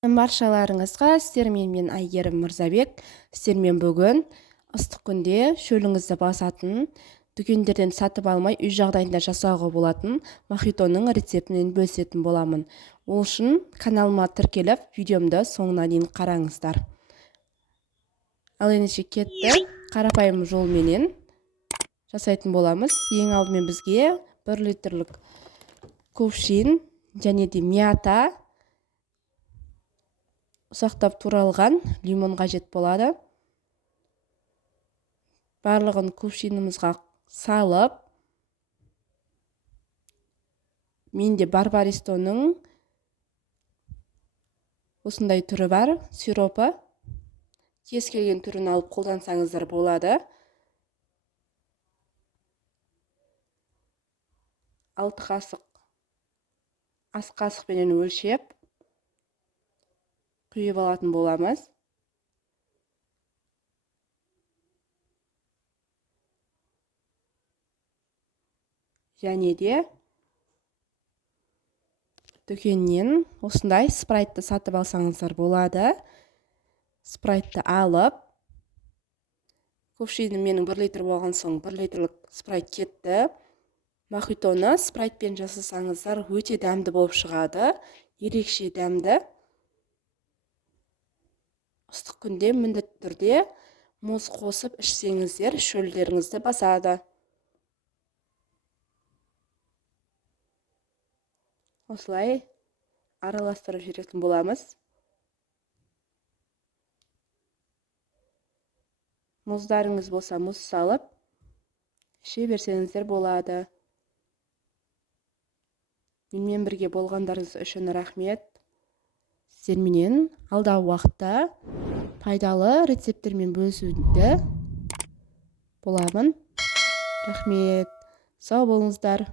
Баршаларыңызға сіздермен мен Әйгерім Мырзабек. Сіздермен бүгін ыстық күнде шөліңізді басатын, дүкендерден сатып алмай үй жағдайында жасауға болатын мохитоның рецептінен бөлісетін боламын. Ол үшін каналыма тіркеліп, видеомды соңына дейін қараңыздар. Ал ендеше кетті, қарапайым жолменен жасайтын боламыз. Ең алдымен бізге 1 литрлік кувшин және де мята, ұсақтап туралған лимон қажет болады. Барлығын кувшинімізға салып, менде барбаристоның осындай түрі бар, сиропы. Кез келген түрін алып қолдансаңыздар болады. 6 қасық ас қасықпенен өлшеп құйып алатын боламыз. Және де дүкеннен осындай спрайтты сатып алсаңыздар болады. Спрайтты алып, кувшиным менің 1 литр болған соң 1 литрлік спрайт кетті. Мохитоны спрайтпен жасасаңыздар өте дәмді болып шығады, ерекше дәмді. Ыстық күнде міндетті түрде мұз қосып ішсеңіздер шөлдеріңізді басады. Осылай араластырып жүретін боламыз. Мұздарыңыз болса мұз салып іше берсеңіздер болады. Менімен бірге болғандарыңыз үшін рахмет. Сіздерменен алдағы уақытта пайдалы рецепттермен бөлісуді боламын. Рахмет. Сау болыңыздар.